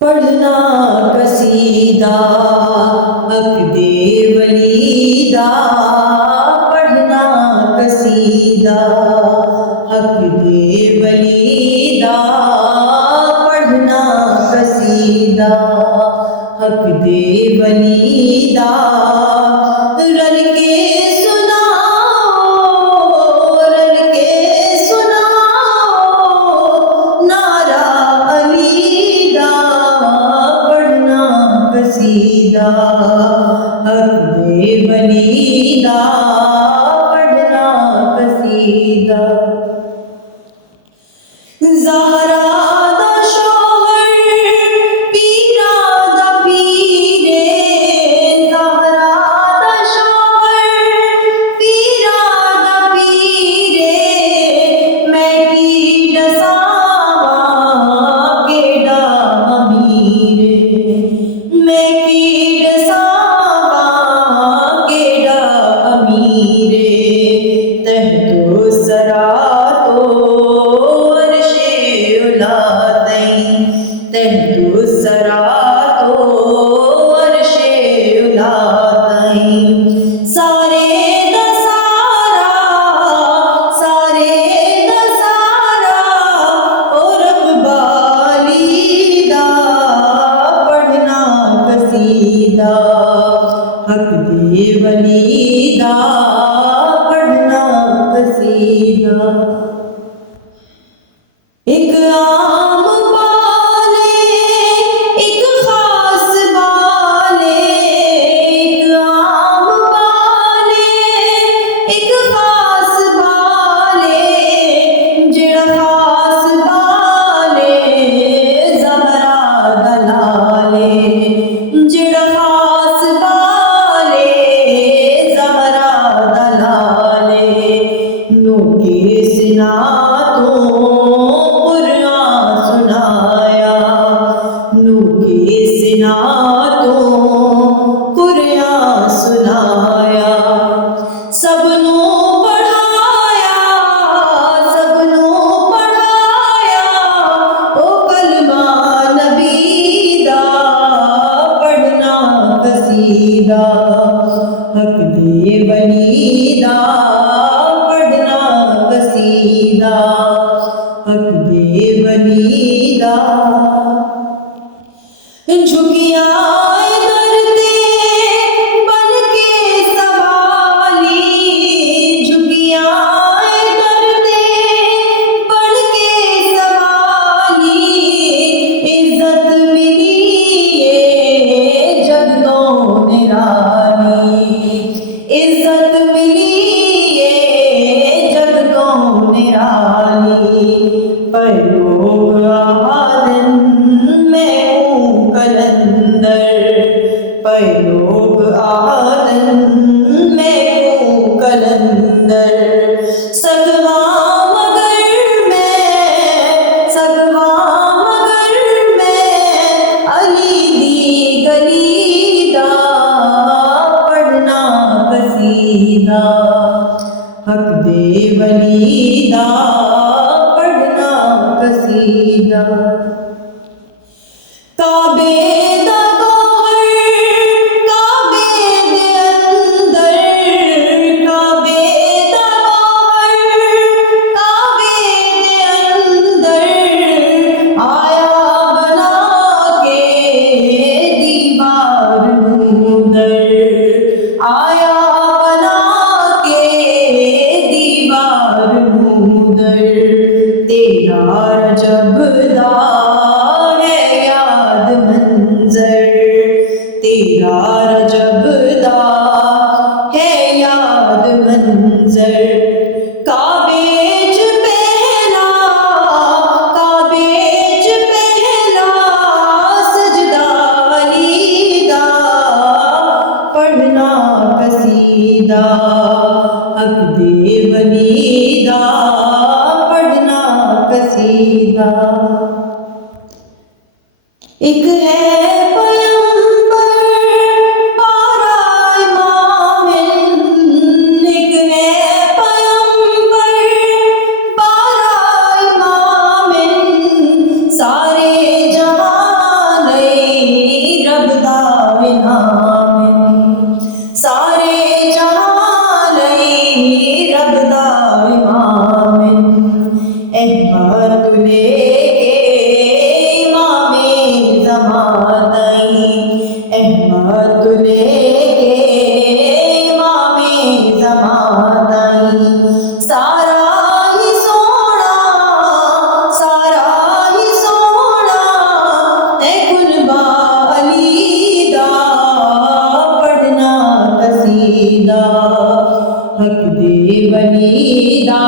पढ़ना कसीदा हक दे वलीदा, पढ़ना कसीदा हक दे वलीदा, पढ़ना कसीदा हक दे वलीदा। रल के सुनाओ, रल के सुनाओ नारा अलीदा, पढ़ना कसीदा हक दे वलीदा, पढ़ना कसीदा। ज़हरा दा शोहर पीरा दा पीरे, ज़हरा दा शोहर पीरा दा पीरे, मैं की दसावां केड़ा अमीरे, मैं की दसावां केड़ा अमीरे। तहतो सरा तो तहतो सरा तो अर्शे उला ताईं, सारे दा सारा, सारे दा सारा ओ रब बालीदा, पढ़ना कसीदा हक दे वलीदा, पढ़ना कसीदा। एक आम बाले एक खास बाले, एक आम बाले एक खास बाले, जेड़ा खास बाले ज़हरा दा लाले, जेड़ा खास बाले ज़हरा दा लाले। नोके सिना तो सिना तो कुरान सुनाया, सबनू पढ़ाया, सबनू पढ़ाया ओ कलमा नबीदा, पढ़ना कसीदा हक दे वलीदा, पढ़ना कसीदा हक दे वलीदा। झुकिया करते बन के सवाली, झुकिया करते बन के सवाली, इज्जत मिली ये जगतों निराली, इज्जत मिली ये जगतों निराली। पर लोग आदन में कलंदर, पर लोग आदन में कलंदर, सगवा मगर मैं, सगवा मगर मैं अली दी गलीदा, पढ़ना कसीदा हक दे वलीदा, पढ़ना कसीदा। काबे दा गौहर काबे दे अंदर, काबे दा गौहर काबे दे अंदर, आया बना के दीवार नूदर, आया बना के दीवार नूदर। तेरा रजब दा तेरा रजब दा है याद मंजर, काबे च पहला, काबे च पहला सजदा वलीदा, पढ़ना कसीदा हक दे वलीदा, पढ़ना कसीदा। एक है सारे जहां अहमद लेके इमामे ज़मां ताईं, अहमद लेके इमामे ज़मां ताईं। सारा ही सोना है कुर्बा अली दा, पढ़ना कसीदा हक दे वली दा।